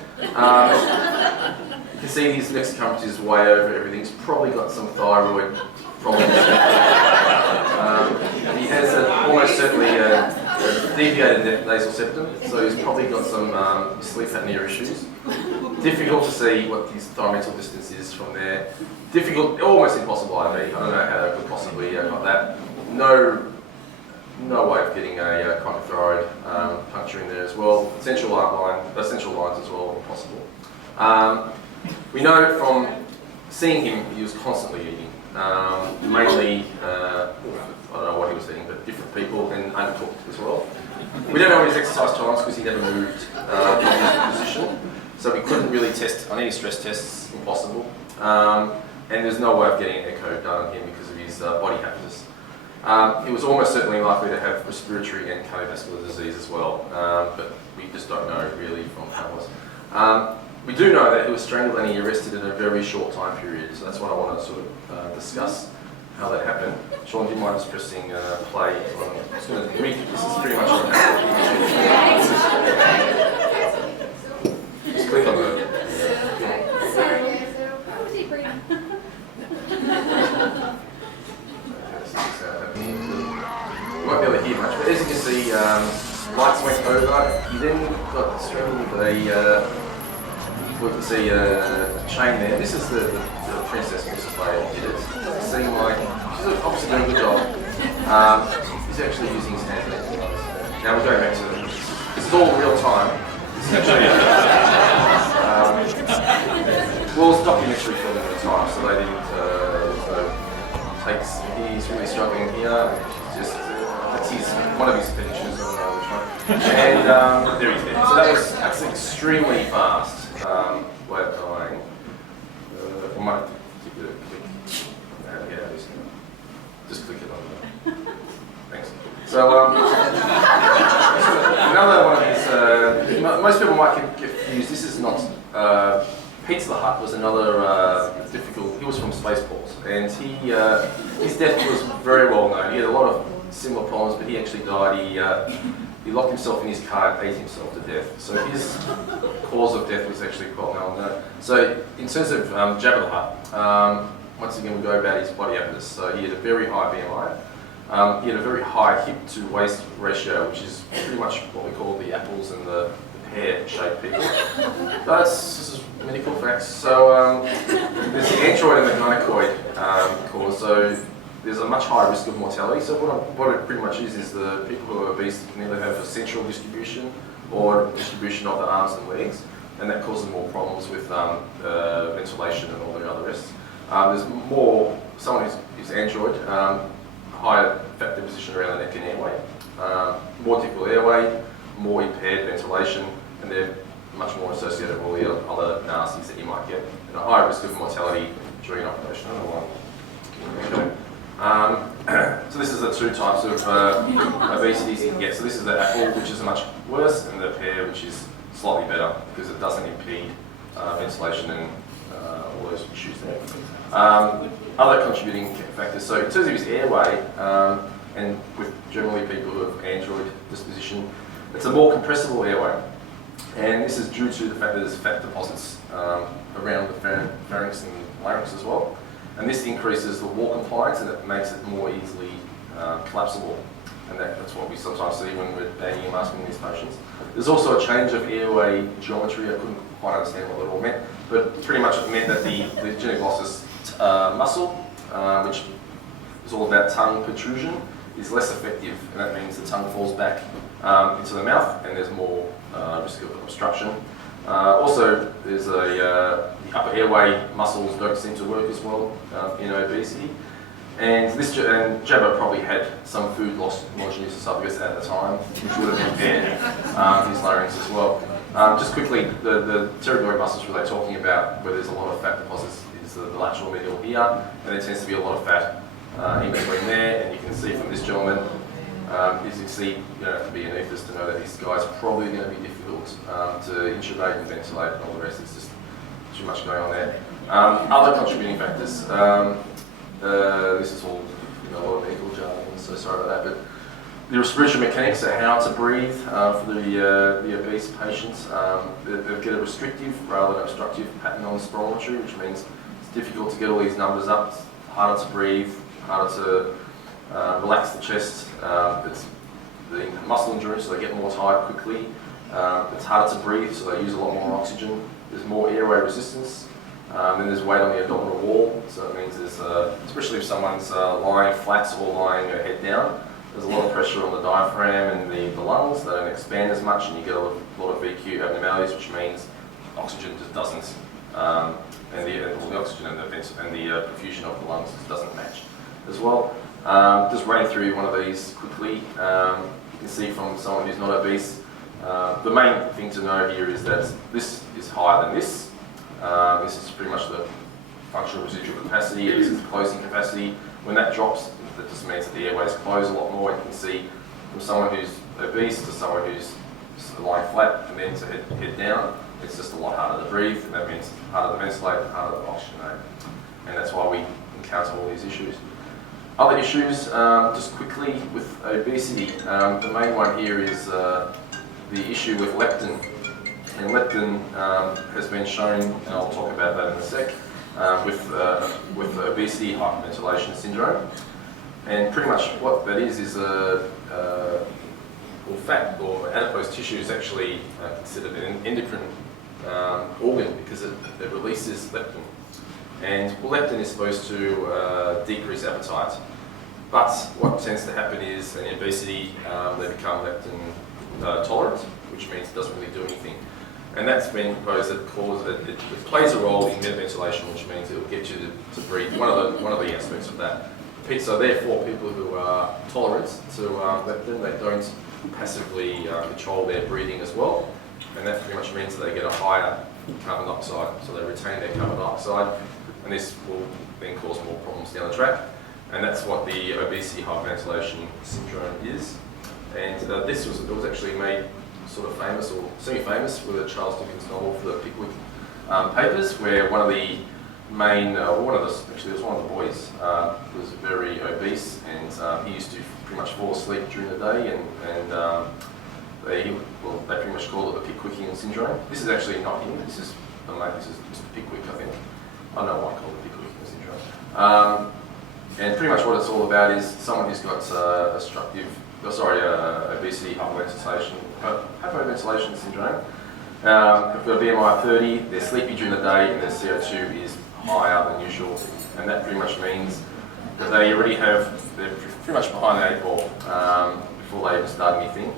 You can see his neck circumference is way over everything. He's probably got some thyroid problems. He has almost certainly a deviated nasal septum, so he's probably got some sleep apnea issues. Difficult to see what his thyromental distance is from there. Difficult, almost impossible IV. I don't know how they could possibly got that. No way of getting a chronic thyroid puncture in there as well. Central lines as well, impossible. We know from seeing him, he was constantly eating. Mainly, I don't know what he was eating, but different people and undercooked as well. We don't know his exercise times because he never moved from his position, so we couldn't really test on any stress tests, impossible. And there's no way of getting an echo done on him because of his body happiness. He was almost certainly likely to have respiratory and cardiovascular disease as well, but we just don't know really from how it was. We do know that he was strangled and he arrested in a very short time period, so that's what I want to sort of discuss how that happened. Sean, do you mind just pressing play? I'm just going to read, this is pretty much what happened. Just click on the... You won't be able to hear much, but as you can see, lights went over. He then got strangled with a, we can see a chain there. This is the princess Mrs. Leia did it. It seemed like, she's obviously doing a good job. He's actually using his hands. Now we're going back to, this is all real time. This is actually, well, it's documentary filming at the time, so they didn't, takes, he's really struggling here. Just, that's one of his pictures, I don't know which one. And there he's there. So that's extremely fast way of dying. So another one is, most people might get confused, this is not, Pizza Hut was another difficult, he was from Spaceballs, and his death was very well known. He had a lot of similar problems, but he actually died. He locked himself in his car and ate himself to death. So his cause of death was actually quite well known. So in terms of Jabba the Hutt, once again we'll go about his body apparatus. So he had a very high BMI. He had a very high hip to waist ratio, which is pretty much what we call the apples and the pear-shaped people. This is medical facts. So there's the android and the gynecoid cause. So there's a much higher risk of mortality. So what it pretty much is the people who are obese can either have a central distribution or distribution of the arms and legs, and that causes more problems with ventilation and all the other risks. There's more, someone who's android, higher fat deposition around the neck and airway, more difficult airway, more impaired ventilation, and they're much more associated with all the other nasties that you might get, and a higher risk of mortality during an operation. So this is the two types of obesities you can get. So this is the apple, which is much worse, and the pear, which is slightly better because it doesn't impede ventilation and all those issues there. Other contributing factors. So in terms of his airway, and with generally people who have android disposition, it's a more compressible airway. And this is due to the fact that there's fat deposits around the pharynx and larynx as well. And this increases the wall compliance and it makes it more easily collapsible. And that's what we sometimes see when we're bagging and masking these patients. There's also a change of airway geometry. I couldn't quite understand what it all meant, but pretty much it meant that the genioglossus muscle, which is all about tongue protrusion, is less effective, and that means the tongue falls back into the mouth and there's more risk of obstruction. Also, there's the upper airway muscles don't seem to work as well in obesity. And Jabba probably had some food loss homogeneous esophagus at the time, which would have impaired his larynx as well. Just quickly, the pterygoid muscles we're talking about, where there's a lot of fat deposits, is the lateral medial here, and there tends to be a lot of fat in between there. And you can see from this gentleman, as you can see, you don't have to be an anaesthetist to know that this guy's probably going to be difficult to intubate and ventilate and all the rest. There's just too much going on there. Other contributing factors. This is all a lot of medical jargon, so sorry about that. But the respiratory mechanics, so how to breathe for the obese patients. They get a restrictive rather than obstructive pattern on spirometry, which means it's difficult to get all these numbers up. It's harder to breathe, harder to relax the chest. It's the muscle endurance, so they get more tired quickly. It's harder to breathe, so they use a lot more oxygen. There's more airway resistance. Then there's weight on the abdominal wall, so it means there's, especially if someone's lying flat or lying head down, there's a lot of pressure on the diaphragm and the lungs. They don't expand as much, and you get a lot of VQ abnormalities, which means oxygen just doesn't, and the oxygen and the perfusion of the lungs just doesn't match as well. Just running through one of these quickly, you can see from someone who's not obese, the main thing to know here is that this is higher than this. This is pretty much the functional residual capacity, this is the closing capacity. When that drops, that just means that the airways close a lot more. You can see from someone who's obese to someone who's lying flat and then to head down, it's just a lot harder to breathe, and that means harder to ventilate and harder to oxygenate. And that's why we encounter all these issues. Other issues, just quickly with obesity, the main one here is the issue with leptin. And leptin has been shown, and I'll talk about that in a sec, with obesity hyperventilation syndrome. And pretty much what that is fat or adipose tissue is actually considered an endocrine organ because it releases leptin. And leptin is supposed to decrease appetite. But what tends to happen is in obesity, they become leptin tolerant, which means it doesn't really do anything. And that's been proposed that it plays a role in ventilation, which means it will get you to breathe. One of the aspects of that. So therefore, people who are tolerant to leptin, they don't passively control their breathing as well. And that pretty much means that they get a higher carbon dioxide, so they retain their carbon dioxide, and this will then cause more problems down the track. And that's what the obesity hyperventilation syndrome is. And it was actually made sort of famous or semi-famous with a Charles Dickens novel for the Pickwick Papers, where one of the main, actually it was one of the boys, was very obese, and he used to pretty much fall asleep during the day, and they pretty much call it the Pickwickian syndrome. This is actually not him. This is Mr. Pickwick, I think. I don't know why I call it the Pickwickian syndrome. And pretty much what it's all about is someone who's got obesity hyperventilation syndrome. Have got a BMI of 30, they're sleepy during the day, and their CO2 is higher than usual. And that pretty much means that they're pretty much behind the 8 ball before they even start anything.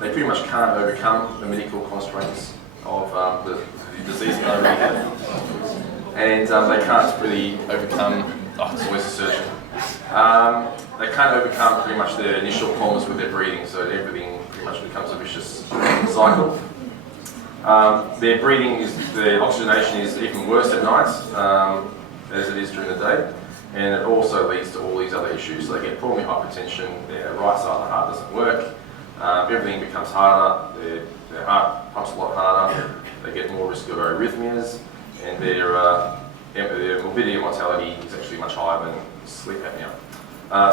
They pretty much can't overcome the medical constraints of the disease that they already have. And they can't really overcome, it's always a surgeon. They can't overcome pretty much their initial problems with their breathing, so everything pretty much becomes a vicious cycle. Their breathing their oxygenation is even worse at night as it is during the day, and it also leads to all these other issues. So they get pulmonary hypertension, their right side of the heart doesn't work, everything becomes harder, their heart pumps a lot harder, they get more risk of arrhythmias, and their morbidity and mortality is actually much higher than sleep apnea.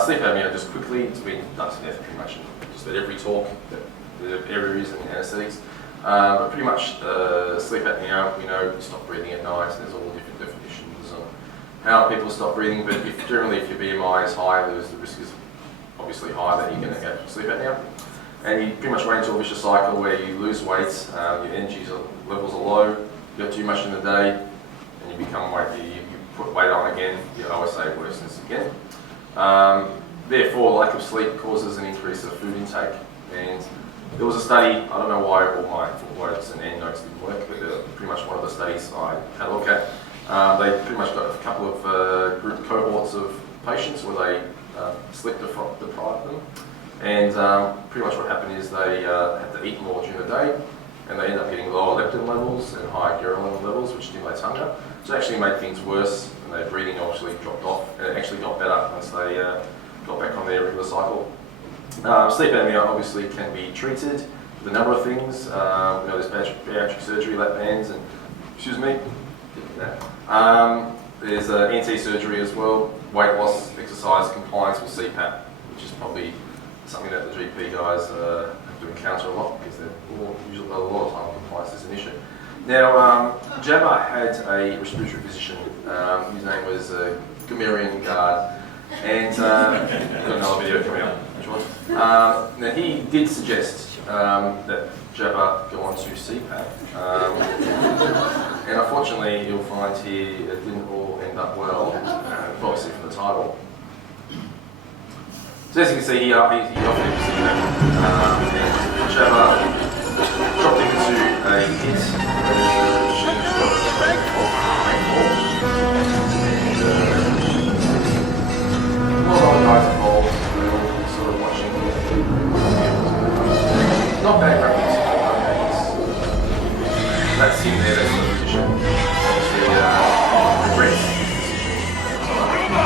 Sleep apnea, just quickly, it's been done to death pretty much in just about every talk that there is in anaesthetics. But pretty much sleep apnea, we know you stop breathing at night, there's all different definitions on how people stop breathing, but generally if your BMI is high, the risk is obviously higher that you're going to get sleep apnea. And you pretty much run into a vicious cycle where you lose weight, your energy levels are low, you got too much in the day, and you become you put weight on again, your OSA worsens again. Therefore, lack of sleep causes an increase of food intake. And there was a study, I don't know why all my footnotes and endnotes didn't work, but pretty much one of the studies I had a look at. They pretty much got a couple of group cohorts of patients where they sleep deprived them. And pretty much what happened is they had to eat more during the day, and they end up getting lower leptin levels and higher ghrelin levels, which stimulates hunger. So it actually made things worse, and their breathing obviously dropped off, and it actually got better once they got back on their regular cycle. Sleep apnea obviously can be treated with a number of things. There's bariatric surgery, lap bands, and there's anti-surgery as well, weight loss, exercise, compliance with CPAP, which is probably something that the GP guys have to encounter a lot because usually a lot of time compliance is an issue. Now, Jabba had a respiratory physician whose name was Gamerian Guard, and got another video coming up. Now he did suggest that Jabba go on to CPAP, and unfortunately you'll find here it didn't all end up well, obviously from the title. So as you can see, he offered him CPAP, and Jabba dropped him into a hit. A lot of guys involved, sort of watching. Not bad graphics. That's him there, that's the position. Obviously, Brent's decision.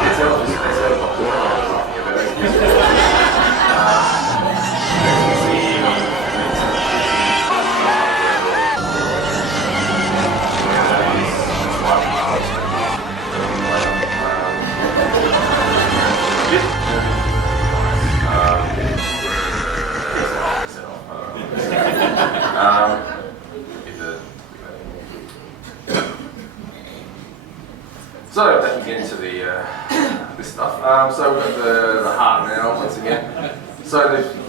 It's helicopter, laughing about it. As you can see here, so back again to this stuff. So we've got the heart now once again. So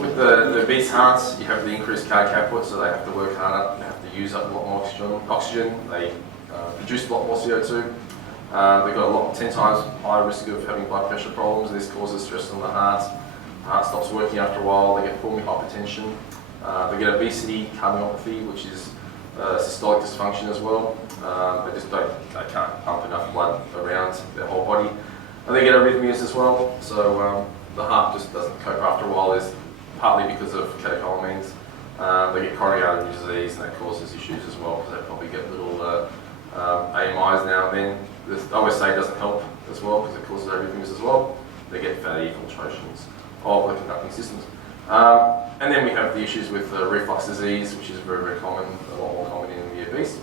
with the obese hearts, you have the increased cardiac output, so they have to work harder. They have to use up a lot more oxygen. They produce a lot more CO2. They've got 10 times higher risk of having blood pressure problems. This causes stress on the heart. The heart stops working after a while. They get pulmonary hypertension. They get obesity, cardiomyopathy, which is systolic dysfunction as well. They can't pump enough blood around their whole body. And they get arrhythmias as well. So the heart just doesn't cope after a while. It's partly because of catecholamines. They get coronary artery disease, and that causes issues as well because they probably get little AMIs now and then. The OSA doesn't help. as well, because it causes arrhythmias as well. They get fatty infiltrations of the conducting systems. And then we have the issues with reflux disease, which is very, very common, a lot more common in the obese.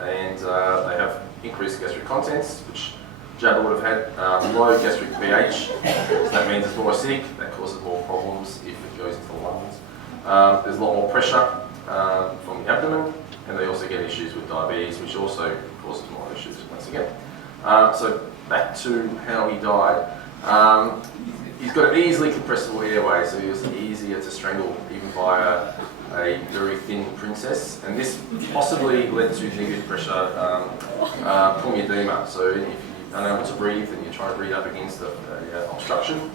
And they have increased gastric contents, which Jabba would have had low gastric pH, so that means it's more acidic, that causes more problems if it goes into the lungs. There's a lot more pressure from the abdomen, and they also get issues with diabetes, which also causes more issues once again. So back to how he died. He's got an easily compressible airway, so he was easier to strangle even by a very thin princess, and this possibly led to negative pressure pulmonary edema. So if you're unable to breathe and you're trying to breathe up against an obstruction,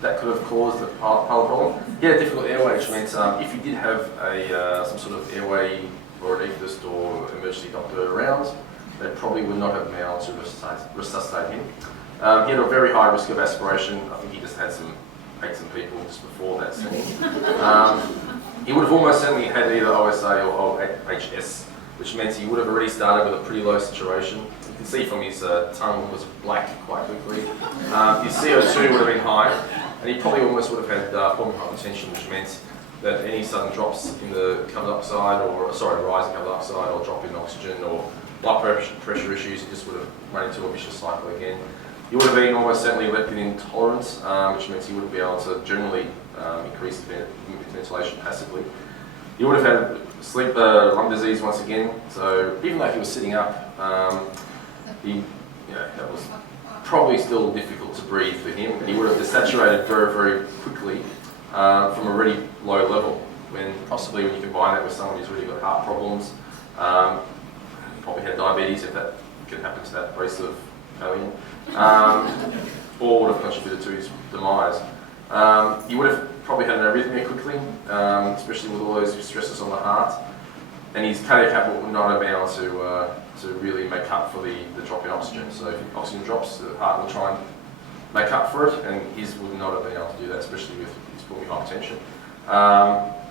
that could have caused the part problem. He had a difficult airway, which meant if you did have some sort of airway or an anaesthetist or emergency doctor around, they probably would not have been able to resuscitate him. He had a very high risk of aspiration. I think he just ate some people just before that scene. He would have almost certainly had either OSA or OHS, which meant he would have already started with a pretty low saturation. You can see from his tongue was black quite quickly. His CO2 would have been high, and he probably almost would have had pulmonary hypertension, which meant that any sudden drops in the carbon dioxide, rise in carbon dioxide, or drop in oxygen, or blood pressure issues, he just would have run into a vicious cycle again. He would have been almost certainly leptin intolerant, which means he wouldn't be able to generally increase ventilation passively. He would have had lung disease once again, so even though he was sitting up, that was probably still difficult to breathe for him. He would have desaturated very, very quickly from a really low level, when possibly when you combine that with someone who's really got heart problems, probably had diabetes, if that could happen to that race of alien, or would have contributed to his demise. He would have probably had an arrhythmia quickly, especially with all those stresses on the heart, and his cardiac output would not have been able to really make up for the drop in oxygen. So if oxygen drops, the heart will try and make up for it, and his would not have been able to do that, especially with his pulmonary hypertension.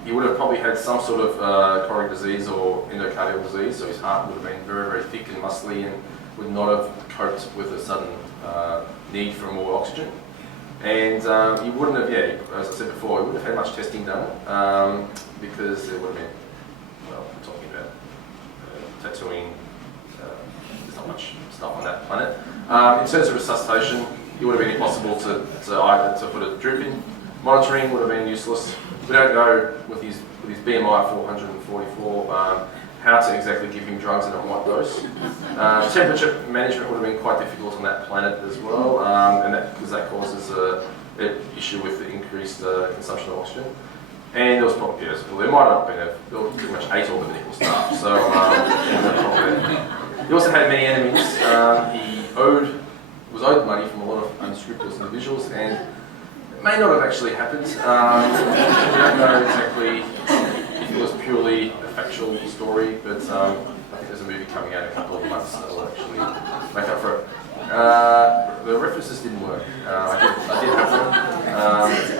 He would have probably had some sort of coronary disease or endocardial disease, so his heart would have been very, very thick and muscly and would not have coped with a sudden need for more oxygen. And he wouldn't have, as I said before, he wouldn't have had much testing done because it would have been, well, we're talking about tattooing, there's not much stuff on that planet. In terms of resuscitation, it would have been impossible to put a drip in. Monitoring would have been useless. We don't know with his BMI of 444 how to exactly give him drugs and at what dose. Temperature management would have been quite difficult on that planet as well, and because that causes an issue with the increased consumption of oxygen. And there was probably, there might have been they pretty much ate all the medical stuff. So he also had many enemies. He was owed money from a lot of unscrupulous individuals, and it may not have actually happened. We don't know exactly if it was purely a factual story, but I think there's a movie coming out in a couple of months that will actually make up for it. The references didn't work. I did have them.